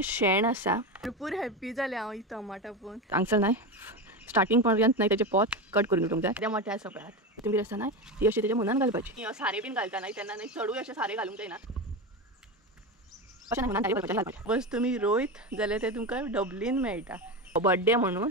ताजें शेण आसा। भरपूर हॅप्पी जालें हांव ही टमाटां पळोवन। हांगसर नाही स्टार्टिंग पर्यंत नाही त्याचे पोत कट करून उठूंक जाय। त्या मोठ्या आसा पळयात कोथिंबीर आसा नाही ती अशी त्याच्या मनान घालपाची। सारे बीन घालता नाही तेन्ना नाही चडूय अशें सारे घालूंक जायना। अशें नाही मनान घालपाचें। बस तुम्ही रोयत जाल्यार ते तुमकां डबलीन मेळटा बर्थडे म्हणून।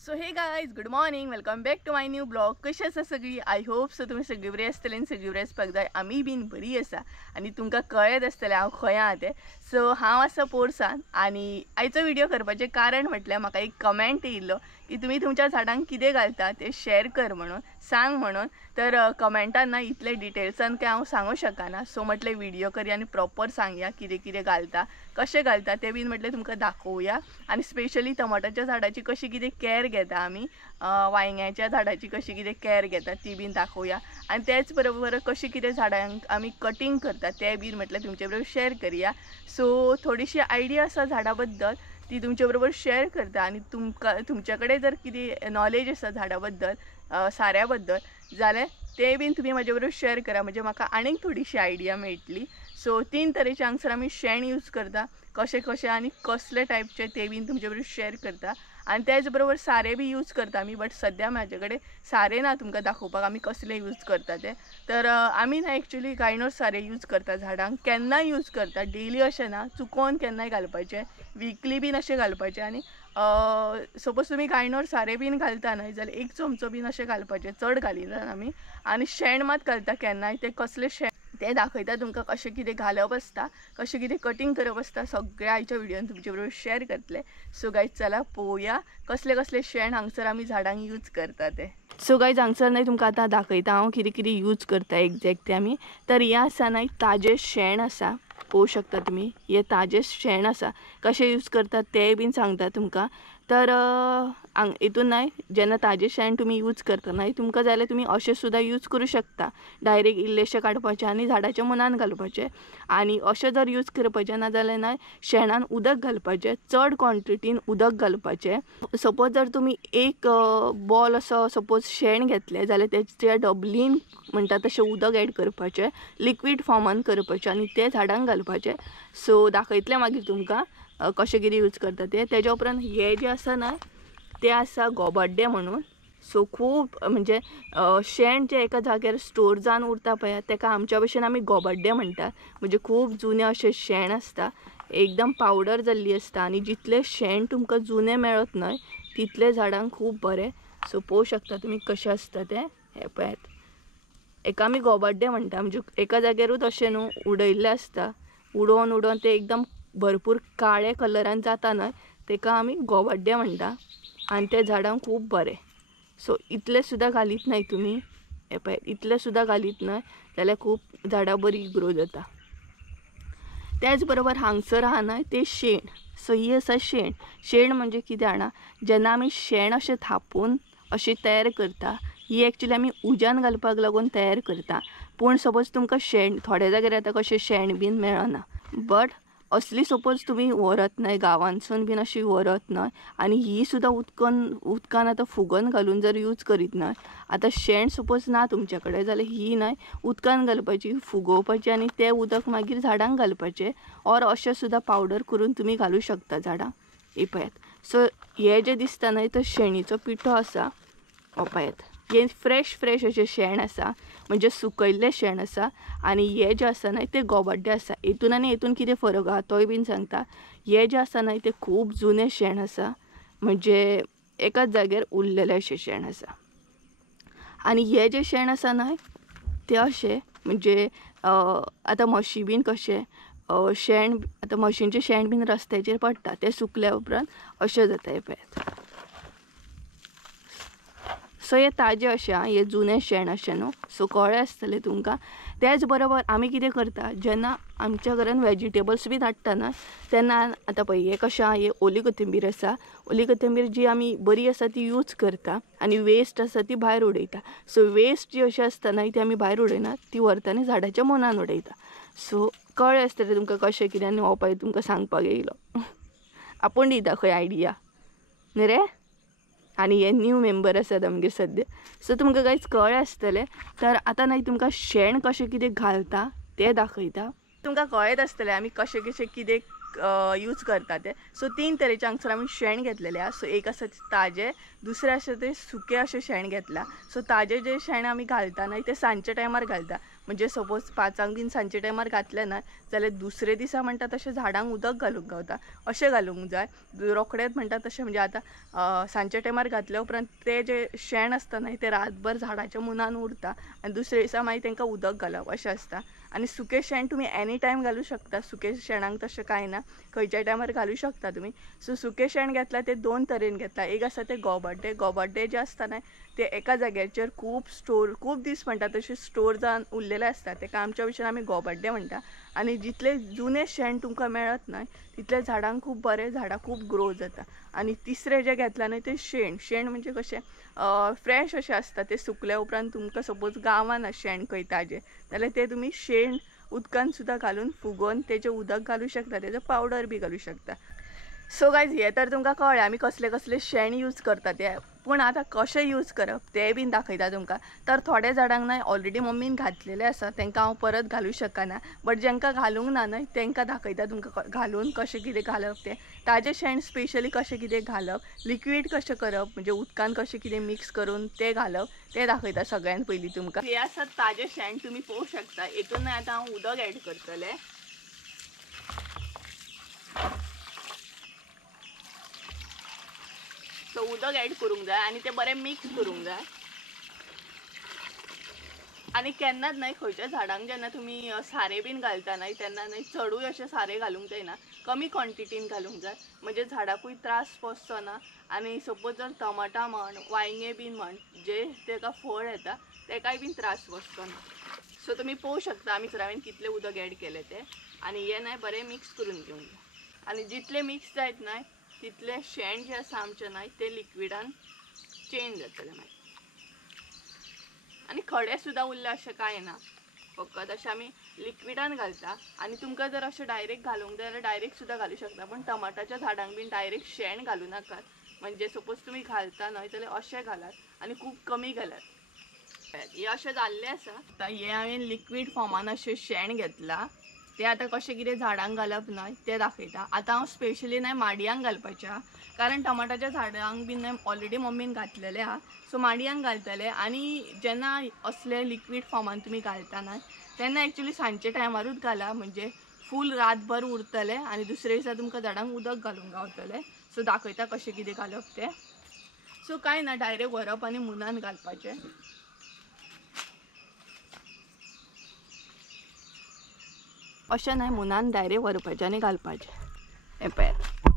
So hey guys good morning, welcome back to my new blog. कशी आसा सगळी? आय होप सो तुमी सगळी बरी आसतली आनी सगळी बरी आसपाक जाय। आमी बीन बरी आसा आनी तुमकां कळत आसतलें हांव खंय आहा तें। सो हांव आसा पोरसान आनी आयचो व्हिडिओ करपाचें कारण म्हटल्यार म्हाका एक कमेंट येयल्लो की तुमी तुमच्या झाडांक कितें घालता तें शेअर कर म्हणून, सांग म्हणून। तर कमेंटान ना इतले डिटेल्सान काय हांव सांगू शकना। सो म्हटलें व्हिडिओ करूया आनी प्रॉपर सांगया कितें कितें घालता, कशें घालता तें बीन म्हटलें तुमकां दाखोवया। आनी स्पेशली टमाटाच्या झाडाची कशी कितें कॅर घेता आमी, वांयग्याच्या झाडाची कशी कितें कॅर घेता ती बीन दाखोवया। आनी तेच बरोबर कशी कितें झाडांक आमी कटिंग करता तें बीन म्हटलें तुमचे बरोबर शेअर करूया। सो थोडीशी आयडिया आसा झाडा बद्दल ती तुमचे बरोबर शेअर करता। आनी तुमच्या कडेन जर कितें नॉलेज आसा झाडा बद्दल, साऱ्या बद्दल जाल्यार ते बीन तुम्ही म्हाजे बरोबर शेअर करा, म्हणजे म्हाका आनीक थोडीशी आयडिया मेळटली। सो 3 तरेचे हांगसर आमी शेण यूज करता, कशें कशें आनी कसले टायपचे ते बीन तुमचे बरोबर शेअर करता। आनी त्याच बरोबर सारे बी यूज करता आमी, बट सद्या म्हाजे कडेन सारे ना तुमकां दाखोवपाक आमी कसले यूज करता ते। तर आमी ना एक्चुअली गायनोर सारे यूज करता झाडांक, केन्नाय यूज करता, डेली अशें ना, चुकोवन केन्नाय घालपाचें, वीकली बीन अशें घालपाचें। आनी सपोज तुमी गायनोर सारे बीन घालता न्हय जाल्यार 1 चमचो बीन अशें घालपाचें, चड घालिना आमी। आनी शेण मात घालता केन्नाय, ते कसले शेण ते दाखयता तुमकां, कशें कितें घालप आसता, कशें कितें कटिंग करप आसता, सगळें आयच्या व्हिडिओन तुमचे बरोबर शेअर करतले। सो गायज चला पळोवया कसले कसले शेण हांगसर आमी झाडांक यूज करता ते। सो गायज हांगसर न्हय तुमकां आतां दाखयता हांव कितें कितें यूज करता एग्जॅक्ट ते आमी। तर हे आसा न्हय ताजें शेण आसा, पळोवं शकता तुमी, हे ताजें शेण आसा। कशें यूज करता तें बीन सांगता तुमकां। तर हितून न्हय जेन्ना ताजें शेण तुमी यूज करता न्हय तुमकां जाल्यार तुमी अशें सुद्दां यूज करूं शकता, डायरेक्ट इल्लेशें काडपाचें आनी झाडाच्या मनान घालपाचें। आनी अशें जर यूज करपाचें ना जाल्यार न्हय शेणान उदक घालपाचें, चड क्वॉन्टिटीन उदक घालपाचें। सपोज जर तुमी एक बॉल असो सपोज शेण घेतलें जाल्यार तेच्या डबलीन म्हणटा तशें उदक एड करपाचें, लिक्वीड फॉर्मान करपाचें आनी तें झाडांक घालपाचें। सो दाखयतलें मागीर तुमकां कशें कितें यूज करता तें। तेज्या उपरांत हे जें आसा न्हय तें आसा गोबड्डें म्हणून। सो खूब म्हणजे शेण जें एका जाग्यार स्टोर जावन उरता पळय तेका आमच्या भशेन आमी गोबड्डें म्हणटा। म्हणजे खूब जुनें अशें शेण आसता, एकदम पावडर जाल्ली आसता। आनी जितलें शेण तुमकां जुनें मेळत न्हय तितलें झाडांक खूब बरें। सो पळोवं शकता तुमी कशें आसता तें। हें पळयात, एका आमी गोबड्डें म्हणटा, म्हणजे एका जाग्यारूच अशें न्हू उडयल्लें आसता, उडोवन उडोवन तें एकदम भरपूर काळे कलरान जाता न्हय तेका आमी गोबड्डें म्हणटा। आनी तें झाडांक खूब बरें। सो इतलें सुद्दां घालीत न्हय तुमी, हें पळय इतलें सुद्दां घालीत न्हय जाल्यार खूब झाडां बरी ग्रो जाता। त्याच बरोबर हांगसर आहा न्हय तें शेण। सो ही आसा शेण। शेण म्हणजे कितें जाणा, जेन्ना आमी शेण अशें थापून अशी तयार करता, ही एक्चुअली आमी उज्यान घालपाक लागून तयार करता। पूण सपोज तुमकां शेण थोड्या जाग्यार आतां कशें शेण बीन मेळना, बट असली सपोज तुमी व्हरत न्हय गांवांतसून बीन अशी व्हरत न्हय आनी ही सुद्दां उदकान आतां फुगोवन घालून जर यूज करीत न्हय, आतां शेण सपोज ना तुमचे कडेन जाल्यार ही न्हय उदकान घालपाची, फुगोवपाची आनी तें उदक मागीर झाडांक घालपाचें। ऑर अशें सुद्दां पावडर करून तुमी घालूं शकता झाडांक। हे पळयात, सो हे जें दिसता न्हय तो शेणीचो पिठो आसा, हो पळयात, हे फ्रेश अशें शेण आसा, म्हणजे सुकयल्लें शेण आसा। आनी हे जें आसा न्हय तें गोबड्डें आसा। हेतून आनी हेतून कितें फरक आहा तोय बीन सांगता। हे जें आसा न्हय तें खूब जुनें शेण आसा, म्हणजे एकाच जाग्यार उरलेलें अशें शेण आसा। आनी हे जें शेण आसा न्हय तें अशें, म्हणजे आतां म्हशी बीन कशें शेण, आतां म्हशींचें शेण बीन रस्त्याचेर पडटा तें सुकल्या उपरांत अशें जाता। हें पळयात, सो हे ताजें अशें आहा, हे जुनें शेण अशें न्हू। सो कळ्ळें आसतलें तुमकां। त्याच बरोबर आमी कितें करता, जेन्ना आमच्या घरान वेजिटेबल्स बीन हाडटा न्हय तेन्ना आतां पळय हे कशें आहा, हे ओली कोथिंबीर आसा। ओली कोथिंबीर जी आमी बरी आसा ती यूज करता आनी वेस्ट आसा ती भायर उडयता। सो वेस्ट जी अशी आसता न्हय ती आमी भायर उडयना, ती व्हरता आनी झाडाच्या मनान उडयता। सो कळ्ळें आसतलें तुमकां कशें कितें। आनी हो पळय तुमकां सांगपाक येयलो, आपूण दिता खंय आयडिया न्ही रे। आनी हे न्यू मेंबर आसात आमगे सद्या। सो तुमकां कांयच कळ्ळें आसतलें। तर आतां न्हय तुमकां शेण कशें कितें घालता ते दाखयता. तुमकां कळत आसतलें आमी कशें कशें कितें यूज करता ते. सो 3 तरेचे हांगसर आमी शेण घेतलेले आहा. सो एक आसा ताजें, दुसरें आसा ते सुकें अशें शेण घेतला. सो ताजें जें शेण आमी घालता न्हय तें सांजच्या टायमार घालता. म्हणजे सपोज 5 बीन सांजच्या टायमार घातलें ना जाल्यार दुसरे दिसा म्हणटा तशें झाडांक उदक घालूंक गावता. अशें घालूंक जाय. रोखडेंच म्हणटा तशें म्हणजे आतां सांजच्या टायमार घातल्या उपरांत तें जें शेण आसता न्हय तें रातभर झाडाच्या मुनान उरता आनी दुसरे दिसा मागीर तांकां उदक घालप अशें आसता. आनी सुकें शेण तुमी एनी टायम घालूं शकता. सुकें शेणाक तशें कांय ना, खंयच्याय टायमार घालूं शकता तुमी. सो सुकें शेण घेतला तें 2 तरेन घेतला. एक आसा तें गोबड्डें. गोबड्डें जें आसता न्हय तें एका जाग्याचेर खूब दीस म्हणटा तशें स्टोर जावन उरलेलें आसता. तेका आमच्या भशेन आमी गोबड्डें म्हणटा. आनी जितलें जुनें शेण तुमकां मेळत न्हय तितलें झाडांक खूब बरें, झाडां खूब ग्रो जाता. आनी तिसरें जें घेतलां न्हय तें शेण म्हणजे कशें फ्रेश अशें आसता. तें सुकल्या उपरांत तुमकां सपोज गांवान शेण खंय ताजें जाल्यार तें तुमी शेण उदकान सुद्दां घालून फुगोवन तेजें उदक घालूं शकता, तेजो पावडर बी घालूं शकता. सो गायज हें तर तुमकां कळ्ळें आमी कसलें कसलें शेण यूज करता तें. पूण आतां कशें यूज करप तें बीन दाखयता तुमकां. तर थोड्या झाडांक न्हय ऑलरेडी मम्मीन घातलेलें आसा तांकां हांव परत घालूं शकना. बट जांकां घालूंक ना न्हय तांकां दाखयता तुमकां घालून कशें कितें घालप तें. ताजें शेण स्पेशली कशें कितें घालप, लिक्वीड कशें करप म्हणजे उदकान कशें कितें मिक्स करून तें घालप तें दाखयता सगळ्यान पयलीं तुमकां. हें आसा ताजें शेण तुमी पळोवंक शकता. हेतून आतां हांव उदक एड करतलें. सो उदक एड करूंक जाय आनी तें बरें मिक्स करूंक जाय. आनी केन्नाच न्हय खंयच्या झाडांक जेन्ना तुमी सारें बीन घालता न्हय तेन्ना न्हय चडूय अशें सारें घालूंक जायना. कमी क्वॉन्टिटीन घालूंक जाय म्हणजे झाडाकूय त्रास पोचचो ना. आनी सपोज जर टमाटां म्हण, वांयगे बीन म्हण जे ताका फळ येता ताकाय बीन त्रास पोचचो ना. सो तुमी पळोवंक शकता आमी हांवें कितलें उदक एड केलें तें. आनी हें न्हय बरें मिक्स करून घेवंक जाय. आनी जितलें मिक्स जायत न्हय तितलें शेण जें आसा आमचें न्हय तें लिक्विडान चेंज जातलें मागीर. आनी खडे सुद्दां उरले अशें कांय ना, फकत अशें आमी लिक्विडान घालता. आनी तुमकां जर अशें डायरेक्ट घालूंक जाय जाल्यार डायरेक्ट सुद्दां घालूं शकता. पण टमाटाच्या झाडांक बीन डायरेक्ट शेण घालूं नाकात. म्हणजे सपोज तुमी घालता न्हय जाल्यार अशें घालात आनी खूब कमी घालात. हें अशें जाल्लें आसा. आतां हें हांवें लिक्वीड फॉर्मान अशें शेण घेतलां. तें आतां कशें कितें झाडांक घालप न्हय तें दाखयता. आतां हांव स्पेशली न्हय माडयांक घालपाचें आहा कारण टमाटाच्या झाडांक बीन न्हय ऑलरेडी मम्मीन घातलेलें आहा. सो माडयांक घालतलें. आनी जेन्ना असलें लिक्वीड फॉर्मान तुमी घालता न्हय तेन्ना एक्चुली सांजचे टायमारूच घाला म्हणजे फूल रातभर उरतलें आनी दुसरे दिसा तुमकां झाडांक उदक घालूंक गावतलें. सो दाखयता कशें कितें घालप तें. सो कांय ना, डायरेक्ट व्हरप आनी मुनान घालपाचें. अशें न्हय मुनान डायरेक्ट व्हरपाचें आनी घालपाचें. हें पळयात.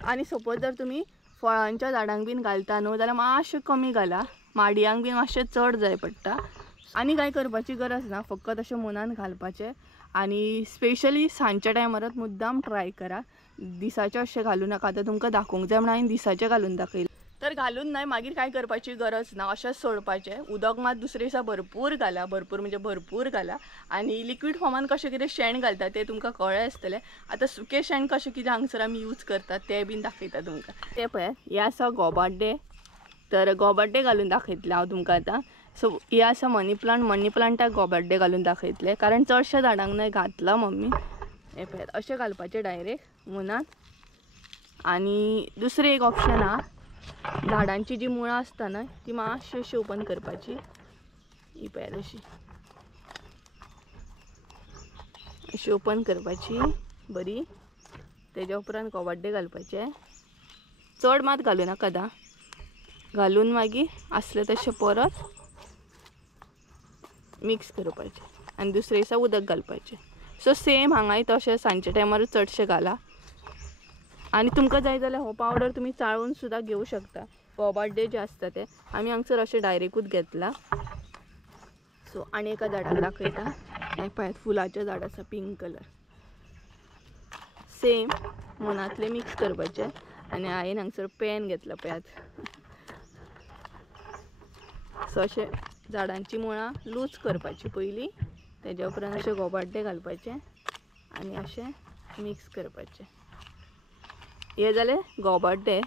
आनी सपोज जर तुमी फळांच्या झाडांक बीन घालता न्हू जाल्यार मातशें कमी घाला. माडयांक बीन मातशें चड जाय पडटा. आनी कांय करपाची गरज ना, फकत अशें मुनान घालपाचें. आनी स्पेशली सांजच्या टायमारच मुद्दाम ट्राय करा. दिसाचें अशें घालूं नाका. आतां तुमकां दाखोवंक जाय म्हणून हांवें दिसाचें घालून दाखयलें. तर घालून न्हय मागीर कांय करपाची गरज ना, अशेंच सोडपाचें. उदक मात दुसरे दिसा भरपूर घाला, भरपूर घाला. आनी लिक्वीड फॉर्मान कशें कितें शेण घालता तें तुमकां कळ्ळें आसतलें. आतां सुकें शेण कशें कितें हांगसर आमी यूज करतात तें बीन दाखयता तुमकां. तें पळय हें आसा गोबड्डें. तर गोबड्डें घालून दाखयतलें हांव तुमकां आतां. सो हें आसा मनी प्लांटाक गोबड्डें घालून दाखयतलें कारण चडशा झाडांक न्हय घातला मम्मी. हें पळयात अशें घालपाचें डायरेक्ट मुनान. आनी दुसरें एक ऑप्शन आहा, झाडांची जी मुळां आसता न्हय ती मातशी अशी ओपन करपाची. ही पळयात अशी ओपन करपाची बरी. तेज्या उपरांत गोबड्डें घालपाचें. चड मात घालूं नाका दा. घालून मागीर आसलें तशें परत मिक्स करपाचें आनी दुसरे दिसा उदक घालपाचें. सो सेम हांगाय तशें सांजच्या टायमारूच चडशें घाला. आनी तुमकां जाय जाल्यार हो पावडर तुमी चाळून सुद्दां घेवं शकता. गोबड्डें जें आसता तें आमी हांगसर अशें डायरेक्टूच घेतला. सो आनी एका झाडाक दाखयता. हें पळयात फुलाचें झाड आसा पिंक कलर. सेम मुनांतलें मिक्स करपाचें. आनी हांवें हांगसर पेन घेतला पळयात. सो अशें झाडांची मुळां लूज करपाची पयलीं. तेज्या उपरांत अशें गोबड्डें घालपाचें आनी अशें मिक्स करपाचें. हें जालें गोबड्डें.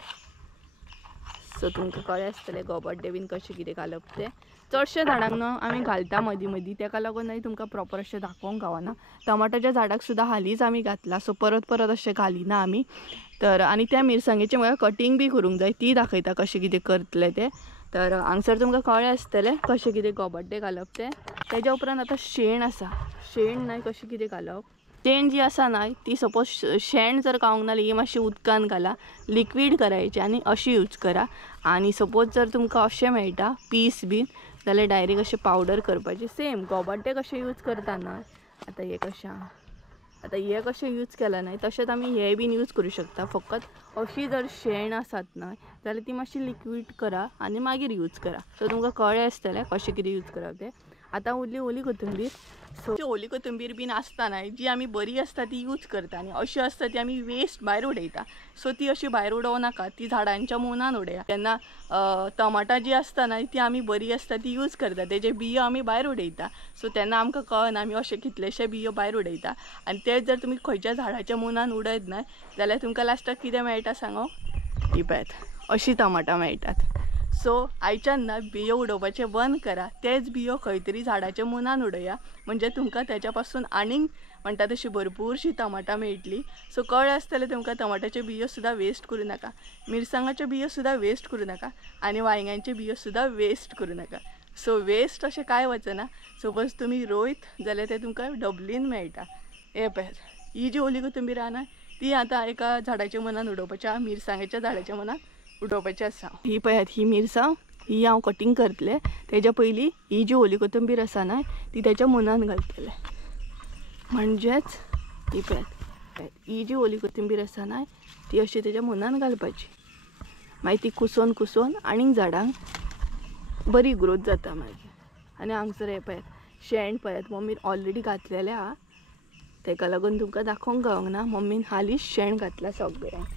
सो तुमकां कळ्ळें आसतलें गोबड्डें बीन कशें कितें घालप तें. चडशे झाडांक आमी घालता मदीं मदीं, ताका लागून तुमकां प्रॉपर अशें दाखोवंक गावना. टमाटाच्या झाडाक सुद्दां हालींच आमी घातला, सो परत परत अशें घालिना आमी. तर आनी त्या मिरसांगेचें म्हाका कटींग बी करूंक जाय, ती दाखयता कशें कितें करतले ते. तर हांगसर तुमकां कळ्ळें आसतलें कशें कितें गोबड्डे घालप तें. तेज्या उपरांत आतां शेण आसा, शेण न्हय कशें कितें घालप. शेण जी आसा न्हय ती सपोज शेण जर गावंक ना ही मातशी उदकान घाला, लिक्वीड करायची आनी अशी यूज करा. आनी सपोज जर तुमकां अशें मेळटा पीस बीन जाल्यार डायरेक्ट अशें पावडर करपाची. सेम गोबड्डे कशें यूज करता न्हय, आतां हे कशें यूज केला न्हय तशेंच आमी हे बीन यूज करूं शकता. फकत अशी जर शेण आसात न्हय जाल्यार ती मातशी लिक्वीड करा आनी मागीर यूज करा. सो तुमकां कळ्ळें आसतलें कशें कितें यूज करप तें. आतां उरली ओली कोथंबीर. सो ओली कोथंबीर बीन आसता न्हय जी आमी बरी आसता ती यूज करता आनी अशी आसता ती आमी वेस्ट भायर उडयता. सो ती अशी भायर उडोवं नाका, ती झाडांच्या मुनान उडया. तेन्ना टमाटां जी आसता न्हय ती आमी बरी आसता ती यूज करता, तेजे बियो आमी भायर उडयता. सो तेन्ना आमकां कळना आमी अशे कितलेशे बियो भायर उडयता. आनी तेच जर तुमी खंयच्या झाडाच्या मुनान उडयत न्हय जाल्यार तुमकां लास्टाक कितें मेळटा सांगो, ही पळयात अशी टमाटां मेळटात. सो आयच्यान ना बियो उडोवपाचे बंद करा, तेच बियो खंय तरी झाडाच्या मुनान उडया, म्हणजे तुमकां तेच्या पासून आनीक म्हणटा तशी भरपूरशी टमाटां मेळटली. सो कळ्ळें आसतलें तुमकां टमाटाचे बियो सुद्दां वेस्ट करूं नाका, मिरसांगाच्यो बियो सुद्दां वेस्ट करूं नाका आनी वांयग्यांचे बियो सुद्दां वेस्ट करूं नाका. सो वेस्ट अशें कांय वचना. सपोज तुमी रोयत जाल्यार ते तुमकां डबलीन मेळटा. हे पळयात ही जी ओली कोथंबीर आहा ना ती आतां एका झाडाच्या मनान उडोवपाची आहा, मिरसांगेच्या झाडाच्या मनान उडोवपाचें आसा. ही पळयात ही मिरसांग ही हांव कटींग करतलें. तेज्या पयलीं ही जी ओली कोथंबीर आसा न्हय ती तेच्या मनान घालतलें. म्हणजेच ही पळयात ही जी ओली कोथंबीर आसा न्हय ती अशी तेच्या मनान घालपाची. मागीर ती कुसोवन कुसोवन आनीक झाडांक बरी ग्रोथ जाता मागीर. आनी हांगसर हे पळयात शेण पळयात मम्मीन ऑलरेडी घातलेलें आहा, तेका लागून तुमकां दाखोवंक गावंक ना, मम्मीन हालींच शेण घातला सगळ्यांक.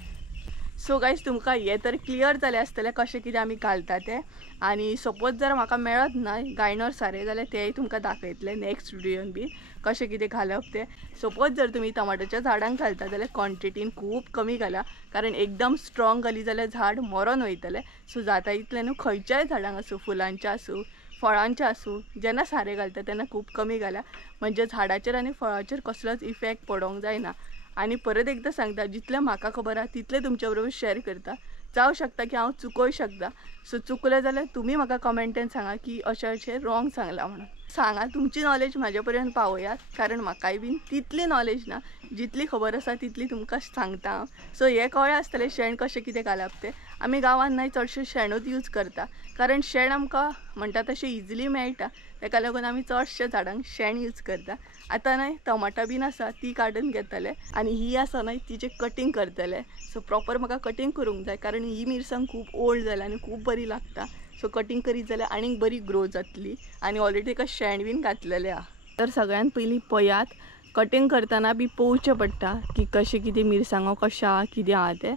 सो गायज तुमकां हें तर क्लियर जालें आसतलें कशें कितें आमी घालता तें. आनी सपोज जर म्हाका मेळत न्हय गायनर सारें जाल्यार तेंय तुमकां दाखयतलें नेक्स्ट व्हिडियोन बी कशें कितें घालप तें. सपोज जर तुमी टमाटाच्या झाडांक घालता जाल्यार क्वॉन्टिटीन खूब कमी घाला, कारण एकदम स्ट्रॉंग घाली जाल्यार झाड मरोन वयतलें. सो जाता इतलें न्हू खंयच्याय झाडांक आसूं, फुलांचें आसूं, फळांचें आसूं, जेन्ना सारें घालता तेन्ना खूब कमी घाला, म्हणजे झाडाचेर आनी फळाचेर कसलोच इफेक्ट पडोंक जायना. आनी परत एकदां सांगता जितलें म्हाका खबर आहा तितलें तुमच्या बरोबर शेअर करता. जावं शकता की हांव चुकोय शकता, सो चुकलें जाल्यार तुमी म्हाका कमेंटान सांगा की अशें अशें रॉंग सांगलां म्हणून. सांगा तुमची नॉलेज म्हाजे पर्यंत पावयात, कारण म्हाकाय बीन तितली नॉलेज ना, जितली खबर आसा तितली तुमकां सांगता हांव. सो हें कळ्ळें आसतलें शेण कशें कितें घालप तें. आमी गांवांत न्हय चडशें शेणूच यूज करता, कारण शेण आमकां म्हणटा तशें इजिली मेळटा, तेका लागून आमी चडशे झाडांक शेण यूज करता. आतां न्हय टमाटां बीन आसा ती काडून घेतले आनी ही आसा न्हय तिचे कटींग करतले. सो प्रॉपर म्हाका कटींग करूंक जाय, कारण ही मिरसांग खूब ओल्ड जाला आनी खूब बरी लागता. सो कटींग करीत जाल्यार आनीक बरी ग्रो जातली आनी ऑलरेडी ताका शेण बीन घातलेलें आहा. तर सगळ्यात पयलीं पयात कटींग करतना बी पळोवचें पडटा की कशें कितें मिरसांगो कशें आहा कितें आहा तें.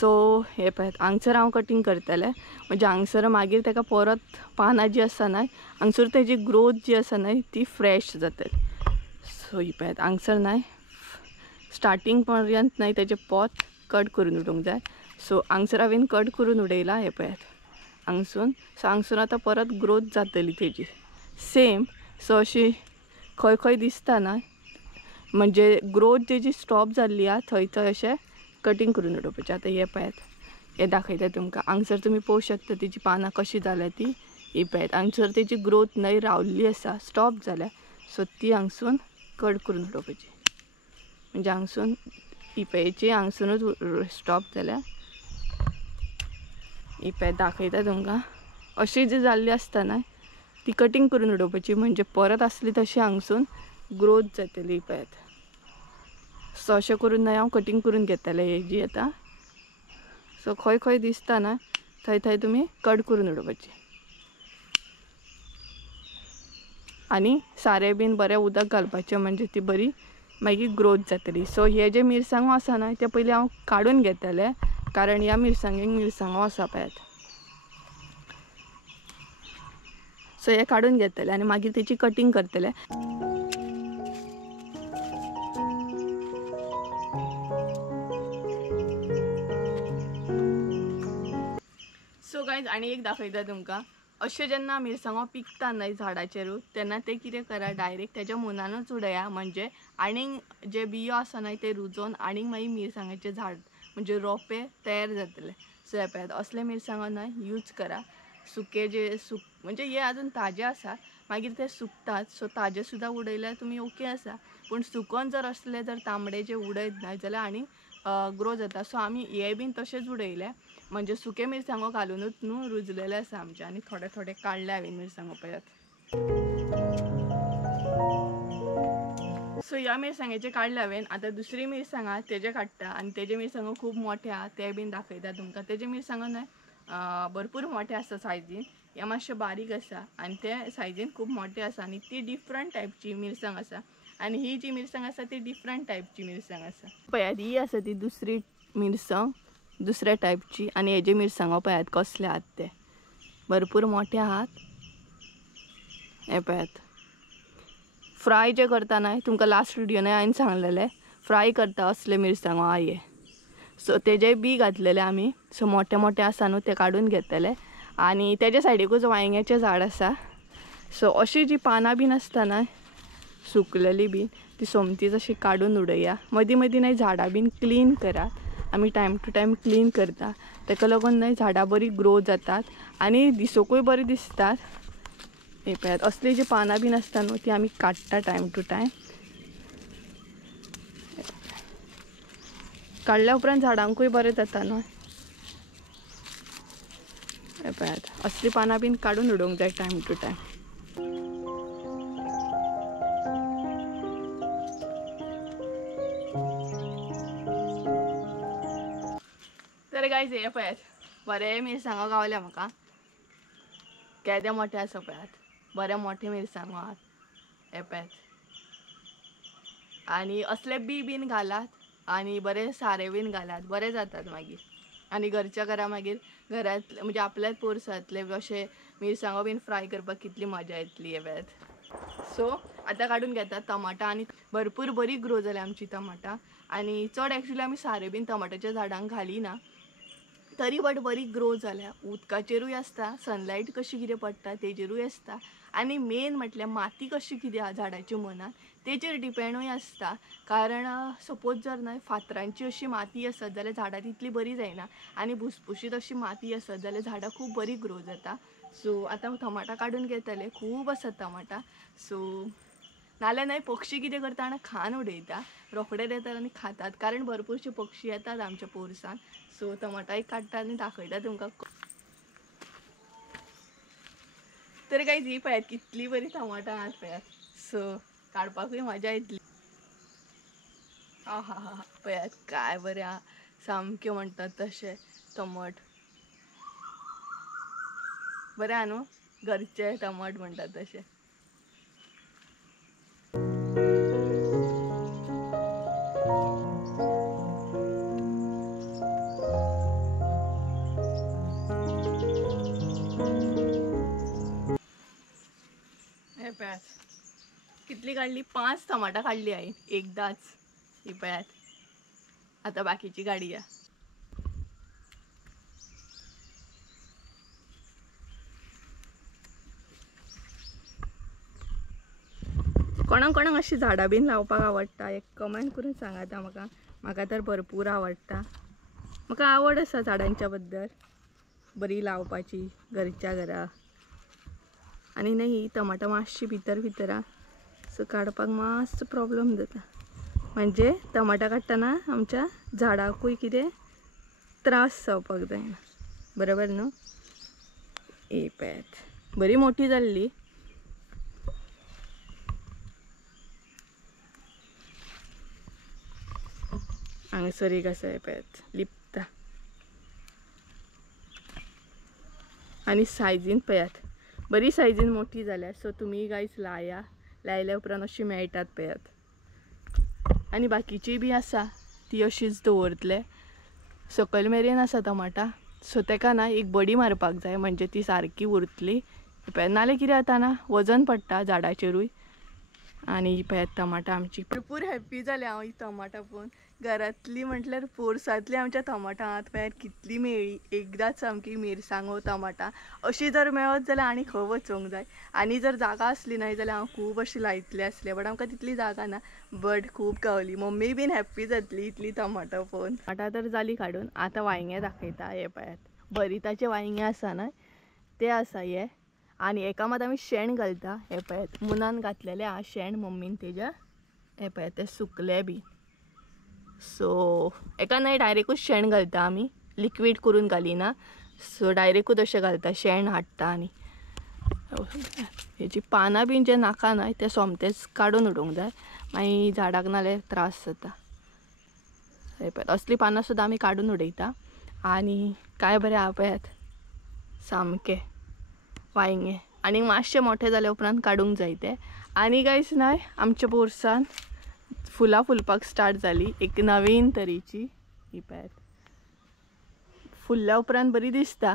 सो हे पळयात हांगसर हांव कटींग करतलें, म्हणजे हांगसर मागीर ताका परत पानां जी आसा न्हय हांगसर तेजी ग्रोथ जी आसा न्हय ती फ्रेश जातली. सो ही पळयात हांगसर न्हय स्टार्टींग पर्यंत न्हय तेजें पोत कट करून उडोवंक जाय. सो हांगसर हांवें कट करून उडयलां हे पळयात हांगसून. सो हांगसून आतां परत ग्रोथ जातली तेजी सेम. सो अशी खंय खंय दिसता न्हय म्हणजे ग्रोथ तेजी स्टॉप जाल्ली आहा थंय थंय अशें कटींग करून उडोवपाचें. आतां हे पळयात हे दाखयता तुमकां. हांगसर तुमी पळोवंक शकता तेजी पानां कशी जाल्या ती. ही पळयात हांगसर तेजी ग्रोथ न्हय रावल्ली आसा, स्टॉप जाल्या. सो ती हांगसून कट करून उडोवपाची, म्हणजे हांगसून ही पळयची हांगसूनच स्टॉप जाल्या. ही पळय दाखयता तुमकां अशी जी जाल्ली आसता न्हय ती कटींग करून उडोवपाची, म्हणजे परत आसली तशी हांगसून ग्रोथ जातली. पळयात सो अशें करून न्हय हांव कटींग करून घेतलें हेजी आतां. सो खंय खंय दिसता न्हय थंय थंय तुमी कट करून उडोवपाची आनी सारें बीन बरें उदक घालपाचें, म्हणजे ती बरी मागीर ग्रोथ जातली. सो हे जे मिरसांगो आसा न्हय ते पयलीं हांव काडून घेतलें, कारण ह्या मिरसांगेक मिरसांगो आसा पळयात. सो हे काडून घेतलें आनी मागीर तेची कटींग करतलें. सो गायज आनी एक दाखयता तुमकां अशें जेन्ना मिरसांगो पिकता न्हय झाडाचेरूच तेन्ना ते कितें करा डायरेक्ट तेज्या मुनानूच उडया म्हणजे आनीक जे बियो आसा न्हय ते रुजोवन आनीक मागीर मिरसांगाचें झाड म्हणजे रोंपे तयार जातले. सो हे पळयात असले मिरसांगो न्हय यूज करा. सुके जे म्हणजे हे अजून ताजे आसा मागीर ते सुकतात सो ताजे सुद्दां उडयल्यार तुमी ओके आसा. पूण सुकोवन जर असले जर तांबडे जे उडयत न्हय जाल्यार आनी ग्रो जाता. सो आमी हे बीन तशेंच उडयले म्हणजे सुके मिरसांगो घालूनच न्हू रुजलेले आसा आमचे आनी थोडे थोडे काडले हांवें मिरसांगो पळयात. सो ह्या मिरसांगेचे काडले हांवें. आतां दुसरी मिरसांगा तेजे काडटा आनी तेजे मिरसांगो खूब मोठे आहा ते बीन दाखयता तुमकां. तेजे मिरसांगो न्हय भरपूर मोठे आसा सायजीन. हे मातशे बारीक आसा आनी ते सायजीन खूब मोठे आसा आनी ती डिफरंट टायपची मिरसांग आसा आनी ही जी मिरसांग आसा ती डिफरंट टायपची मिरसांग आसा. पळयात ही आसा ती दुसरी मिरसांग दुसऱ्या टायपची आनी हेजे मिरसांगो पळयात कसले आहात ते भरपूर मोठे आहात. हे पळयात फ्राय जे करता न्हय तुमकां लास्ट व्हिडिओन हांवें सांगलेले फ्राय करता असले मिरसांगो आहा हे. सो तेजे बी घातलेले आमी. सो मोठे मोठे आसा न्हू ते काडून घेतले आनी तेज्या सायडीकूच वांयग्याचें झाड आसा. सो अशी जी पानां बीन आसता न्हय सुकलेली बीन ती सोमतीच अशी काडून उडया. मदीं मदीं न्हय झाडां बीन क्लीन करा. आमी टायम टू टायम क्लीन करता तेका लागून न्हय झाडां बरी ग्रो जातात आनी दिसोकूय बरी दिसतात. हे पळयात असली जी पानां बीन आसता न्हू ती आमी काडटा टायम टू टायम. काडल्या उपरांत झाडांकूय बरें जाता न्हय. हे पळयात असली पानां बीन काडून उडोवंक जाय टायम टू टायम. तर गायज हे पळयात बरे मिरसांगो गावल्या म्हाका. केदे मोठे आसा पळयात बरे मोठे मिरसांगो आहात. हे पळयात आनी असले बी बीन घालात आनी बरे सारे बीन घालात बरे जातात मागीर. आनी घरच्या घरा मागीर घरांत म्हणजे आपल्याच पोरसांतले अशे मिरसांगो बीन फ्राय करपाक कितली मजा येतली. हे पळयात सो आतां काडून घेतात टमाटां आनी भरपूर बरी ग्रो जाल्या आमची टमाटां आनी चड एक्चुली आमी सारे बीन टमाटाच्या झाडांक घालिना तरी बट बरी ग्रो जाल्या. उदकाचेरूय आसता सनलायट कशी कितें पडटा तेजेरूय आसता आनी मेन म्हटल्यार माती कशी कितें आहा झाडाच्या मनान तेजेर डिपेंडूय आसता. कारण सपोज जर न्हय फातरांची अशी माती आसत जाल्यार झाडां तितली बरी जायना आनी भुसभुशीत अशी माती आसत जाल्यार झाडां खूब बरी ग्रो जाता. सो आतां टमाटां काडून घेतले खूब आसात टमाटां. सो नाल्यार न्हय पक्षी कितें करता जाणा खावन उडयता रोखडे येतात आनी खातात कारण भरपूरशे पक्षी येतात आमच्या पोरसान. सो टमाटाय काडटा आनी दाखयता तुमकां. तर गायज ही पळयात कितली बरी टमाटां आहात पळयात. सो काडपाकूय मजा येतली. हा हा हा पळयात काय बरे आहा सामके म्हणटात तशे टमाट बरे आहा न्हू घरचे टमाट म्हणटात तशे. हे पळयात कितली काडली 5 टमाटां काडली हांवें एकदाच. ही पळयात आतां बाकीची काडया. कोणाक कोणाक अशी झाडां बीन लावपाक आवडटा एक कमेंट करून सांगाता म्हाका. म्हाका तर भरपूर आवडटा. म्हाका आवड आसा झाडांच्या बद्दल बरी लावपाची घरच्या घरा. आनी न्हय ही टमाटां मातशी भितर भितर आहा सो काडपाक मातसो प्रॉब्लेम जाता. म्हणजे टमाटां काडटना आमच्या झाडाकूय कितें त्रास जावपाक जायना. बरोबर न्हू. हे पळयात बरी मोठी जाल्ली. हांगासर एक आसा हे पळयात लिपता आनी सायजीन पळयात बरी सायजीन मोठी जाल्या. सो तुमी गायज लायल्या उपरांत अशी मेळटात पळयात. आनी बाकीची बी आसा ती अशीच दवरतले. सकयल मेरेन आसा टमाटां सो तेका ना एक बडी मारपाक जाय म्हणजे ती सारकी उरतली. नाल्यार कितें जाता ना वजन पडटा झाडाचेरूय. आनी पळयात टमाटां आमची भरपूर हॅप्पी जालें हांव ही टमाटां पळोवन घरातली म्हटल्यार पोरसांतली आमच्या टमाटां पळयात कितली मेळ्ळी. एकदाच सामकी मिरसांगो टमाटां अशी जर मेळत जाल्यार आनी खंय वचोंक जाय. आनी जर जागा आसली न्हय जाल्यार हांव खूब अशी लायतले आसले, बट आमकां तितली जागा ना. बट खूब गावली. मम्मी बीन हॅप्पी जातली इतली टमाटां पळोवन. टमाटां तर जाली काडून. आतां वांयगें दाखयता. हे पळयात भरिताचे वांयगें आसा न्हय ते आसा हे. आनी एका मात आमी शेण घालता. हे पळयात मुनान घातलेले हा शेण मम्मीन तेज्या. हे पळयात ते सुकले बी. सो एका न्हय डायरेक्टूच शेण घालता आमी, लिक्वीड करून घालिना. सो डायरेक्टूच अशें घालता, शेण हाडटा आनी हेजी पानां बीन जे नाका न्हय ते सोमतेच काडून उडोवंक जाय, मागीर झाडाक नाल्यार त्रास जाता. हे पळय असली पानां सुद्दां आमी काडून उडयता. आनी काय बरें आहा पळयात सामके वांयगें. आनी मातशे मोठे जाले उपरांत काडूंक जाय ते. आनी गायस न्हय आमच्या पोरसान फुलां फुलपाक स्टार्ट जाली एक नवीन तरेची. ही पळयात फुलल्या उपरांत बरी दिसता.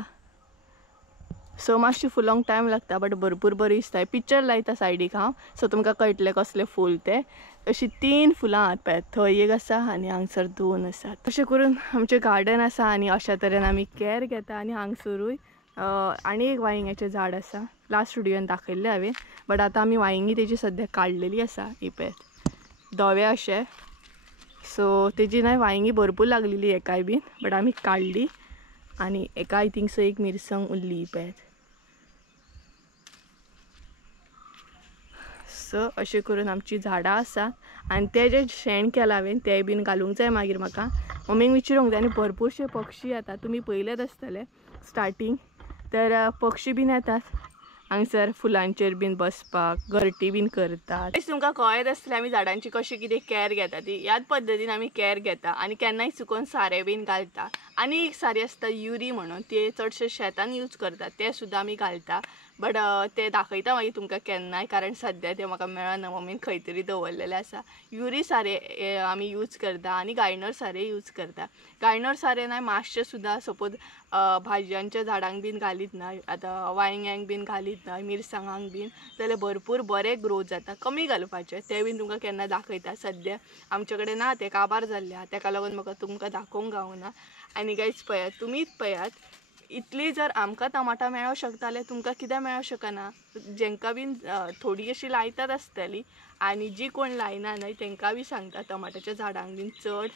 सो मातशी फुलोंक टायम लागता बट भरपूर बरी दिसता. पिक्चर लायता सायडीक हांव, सो तुमकां कळटलें कसले फूल ते. अशी 3 फुलां आहात पळयात. थंय एक आसा आनी हांगसर 2 आसात. अशें करून आमचें गार्डन आसा आनी अशा तरेन आमी कॅर घेता. आनी हांगसरूय आनी एक वांयग्याचें झाड आसा. लास्ट व्हिडियोन दाखयल्लें हांवें, बट आतां आमी वांयगी तेजी सद्या काडलेली आसा. ही पळयात धवे अशे. सो तेजी न्हय वांयगी भरपूर लागलेली एकाय बीन, बट आमी काडली. आनी एका आय थिंक सो एक मिरसांग उरली. ही पळयात. सो अशें करून आमची झाडां आसा. आनी तें जें शेण केलां हांवें तें बीन घालूंक जाय मागीर म्हाका. मम्मीक विचारूंक जाय. आनी भरपूरशे पक्षी येतात. तुमी पळयलेच आसतले स्टार्टींग, तर पक्षी बीन येतात हांगसर फुलांचेर बीन बसपाक, घरटी बीन करतात. तुमकां कळत आसतलें आमी झाडांची कशी कितें कॅर घेता ती. ह्याच पद्दतीन आमी कॅर घेता. आनी केन्नाय चुकोन सारें बीन घालता. आनी एक सारी आसता युरी म्हणून, ते चडशे शेतान यूज करतात, ते सुद्दां आमी घालता. बट ते दाखयता मागीर तुमकां केन्नाय, कारण सद्या ते म्हाका मेळना. मम्मीन खंय तरी दवरलेले आसा. युरी सारें आमी यूज करता. आनी गायनर सारें यूज करता. गायनर सारें न्हय मातशें सुद्दां सपोज भाजयांच्या झाडांक बीन घालीत न्हय, आतां वांयग्यांक बीन घालीत न्हय, मिरसांगांक बीन, जाल्यार भरपूर बरें ग्रो जाता. कमी घालपाचें तें बीन तुमकां केन्ना दाखयता. सद्या आमचे कडेन ना, ते काबार जाल्ले आहा, तेका लागून म्हाका तुमकां दाखोवंक गावना. आनी गायज पळयात, तुमीच पळयात इतली जर आमकां टमाटां मेळों शकता जाल्यार तुमकां कित्याक मेळों शकना. जेंकां बीन थोडी अशी लायतात आसतली आनी जी कोण लायना न्हय तेंकां बी सांगता टमाटाच्या झाडांक बीन चड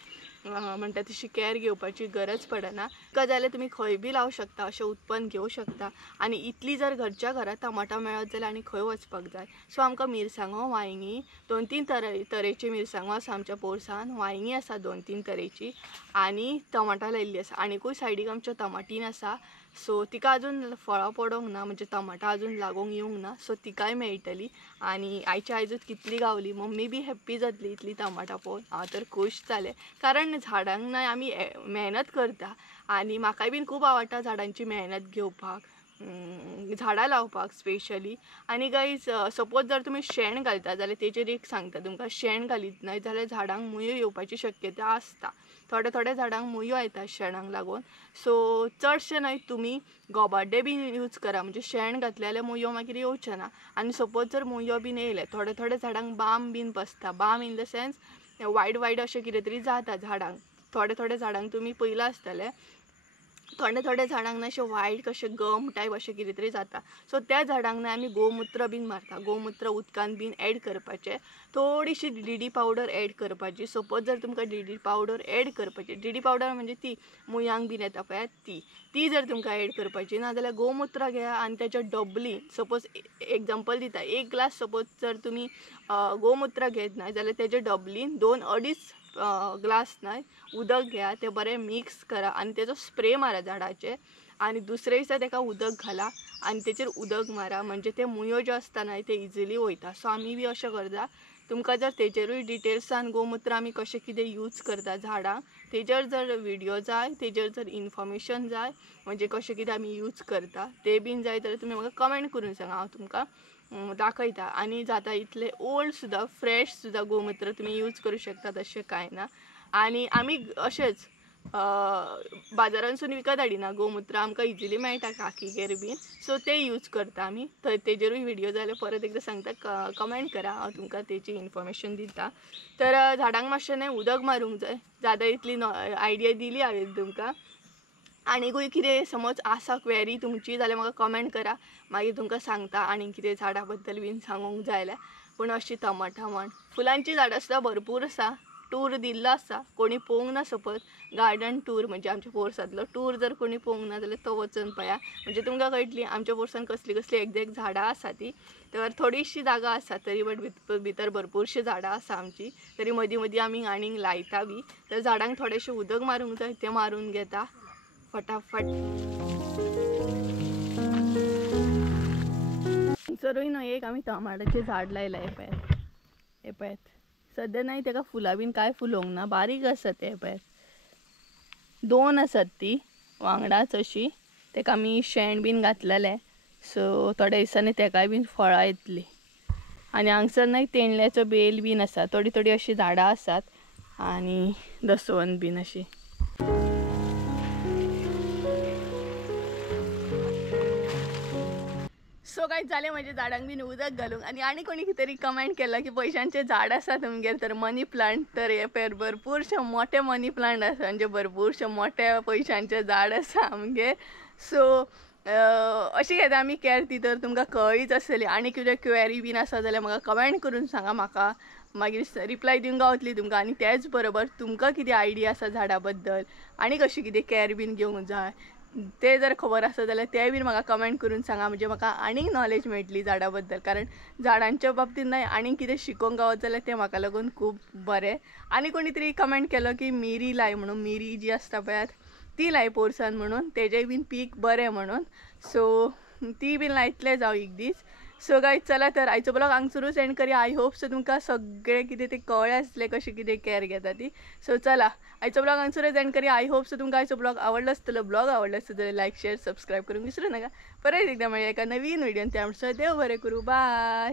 म्हणटा तशी कॅर घेवपाची गरज पडना. तुका जाल्यार तुमी खंय बी लावं शकता, अशें उत्पन्न घेवं शकता. आनी इतली जर घरच्या घरात टमाटां मेळत जाल्यार आनी खंय वचपाक जाय. सो आमकां मिरसांगो वांयगी 2-3 तरेची मिरसांगो आसा आमच्या पोरसान. वांयगी आसा 2-3 तरेची आनी टमाटां लायिल्लीं आसा. आनीकूय सायडीक आमच्या टमाटीन आसा. सो तिका अजून फळां पडोंक ना, म्हणजे टमाटां अजून लागोंक येवंक ना. सो तिकाय मेळटली. आनी आयच्या आयजूच कितली गावली. मम्मी बी हॅप्पी जातली इतली टमाटां पळोवन. हांव तर खूश जालें, कारण झाडांक न्हय आमी मेहनत करता. आनी म्हाकाय बीन खूब आवडटा झाडांची मेहनत घेवपाक, झाडां लावपाक स्पेशली. आनी गायज सपोज जर तुमी शेण घालता जाल्यार तेजेर एक सांगता तुमकां, शेण घालीत न्हय जाल्यार झाडांक मुयो येवपाची शक्यता आसता. थोड्या झाडांक मुयो येता शेणाक लागून. सो चडशे न्हय तुमी गोबाड्डे बीन यूज करा, म्हणजे शेण घातले जाल्यार मुयो मागीर येवचे ना. आनी सपोज जर मुयो बीन येयले, थोड्या झाडांक बाम बीन बसता. बाम इन द सेन्स वायट अशें कितें तरी जाता झाडांक. थोड्या झाडांक तुमी पयला आसतलें, थोड्या झाडांक अशें वायट कशें गम टायप अशें कितें तरी जाता. सो त्या झाडांक न्हय आमी गोमुत्र बीन मारता. गोमुत्र उदकान बीन एड करपाचें. थोडीशी DDT पावडर एड करपाची. सपोज जर तुमकां DDT पावडर एड करपाची, DDT पावडर म्हणजे ती मुयांक बीन येता पळयात ती जर तुमकां एड करपाची ना जाल्यार गोमुत्र घेया आनी तेच्या डबली. सपोज एग्जांपल दिता, 1 ग्लास सपोज जर तुमी गोमुत्र घेत न्हय जाल्यार तेजे डबलीन 2-2.5 ग्लास न्हय उदक घेया. ते बरें मिक्स करा आनी तेजो स्प्रे मारा झाडाचेर. आनी दुसरे दिसा तेका उदक घाला आनी तेचेर उदक मारा, म्हणजे ते मुयो ज्यो आसता न्हय ते इजिली वयता. सो आमी बी अशें करता. तुमकां जर तेजेरूय डिटेल्सान गोमुत्र आमी कशें कितें यूज करता झाडांक तेजेर जर व्हिडिओ जाय, तेजेर जर इन्फॉर्मेशन जाय, म्हणजे कशें कितें आमी यूज करता ते बीन जाय जाल्यार तुमी म्हाका कमेंट करून सांगा, हांव तुमकां दाखयता. आनी जाता इतले ओल्ड सुद्दां फ्रेश सुद्दां गोमुत्र तुमी यूज करूं शकता, तशें कांय ना. आनी आमी अशेंच बाजारांसून विकत हाडिना गोमूत्र आमकां इजिली मेळटा काकीगेर बीन सो ते यूज करता आमी थंय तेजेरूय व्हिडिओ जाल्यार परत एकदा सांगता कमेंट करा हांव तुमकां तेची इन्फॉर्मेशन दिता तर झाडांक मातशें न्हय उदक मारूंक जाय जाता इतली आयडिया दिली हांवें तुमकां आनीकूय कितें समज आसा क्वेरी तुमची जाल्यार म्हाका कमेंट करा मागीर तुमकां सांगता आनी कितें झाडां बद्दल बीन सांगूंक जाय जाल्यार पूण अशीं टमाटां म्हण फुलांची झाडां सुद्दां भरपूर आसा टूर दिल्लो आसा कोणी पळोवंक ना सपोज गार्डन टूर म्हणजे आमच्या पोरसांतलो टूर जर कोणी पळोवंक ना जाल्यार तो वचून पळया म्हणजे तुमकां कळटली आमच्या पोरसान कसली कसली एग्जॅक्ट झाडां आसा ती तर थोडीशी जागा आसा तरी बट भितर भरपूरशीं झाडां आसा आमची तरी मदीं मदीं आमी आनीक लायता बी तर झाडांक थोडेशें उदक मारूंक जाय तें मारून घेता फटाफट चरूय न्हय एक आमी टमाटाचें झाड लायलां हे पळयात सध्या नाही तेका फुलां बीन काय फुलोंक ना बारीक आसा ते पळयात 2 आसात ती वांगडाच अशी तेका आमी शेण बीन घातलेलें सो थोड्या दिसांनी तेकाय बीन फळां येतली आनी हांगसर न्हय तेंडल्याचो बेल बीन आसा थोडी थोडी अशी झाडां आसात आनी दसवंत बीन अशी सो काय जालें म्हजे झाडांक बीन उदक घालूंक आनी कोणी कितें तरी कमेंट केला की पयशांचे झाड आसा तुमगेर तर मनी प्लांट तर हे पळय भरपूरशे मोठे मनी प्लांट आसा म्हणजे भरपूरशे मोठे पयशांचे झाड आसा आमगेर सो अशी घेता आमी कॅर ती तर तुमकां कळीच आसतली आनी कितें क्वेरी बीन आसा जाल्यार म्हाका कमेंट करून सांगा म्हाका मागीर रिप्लाय दिवंक गावतली तुमकां आनी त्याच बरोबर तुमकां कितें आयडिया आसा झाडां बद्दल आनी कशी कितें कॅर बीन घेवंक जाय ते जर खबर आसा जाल्यार ते बीन म्हाका कमेंट करून सांगा म्हणजे म्हाका आनीक नॉलेज मेळटली झाडां बद्दल कारण झाडांच्या बाबतींत न्हय आनीक कितें शिकोवंक गावत जाल्यार तें म्हाका लागून खूब बरें आनी कोणी तरी कमेंट केलो की मिरी लाय म्हणून मिरी जी आसता पळयात ती लाय पोरसान म्हणून तेजेय बीन पीक बरें म्हणून सो ती बीन लायतले जावं एक दीस सो गायज चला तर आयचो ब्लॉग हांगसरूच एंड करी आय होप सो तुमकां सगळें कितें तें कळ्ळें आसलें कशें कितें कॅर घेता ती सो चला आयचो ब्लॉग हांगसरूच एंड करी आय होप सो तुमकां आयचो ब्लॉग आवडलो आसतलो ब्लॉग आवडलो आसतलो जाल्यार लायक शेअर सबस्क्राईब करूंक विसरू नाका परत एकदा मेळया एका नवीन व्हिडिओन त्या देव बरें करूं बाय.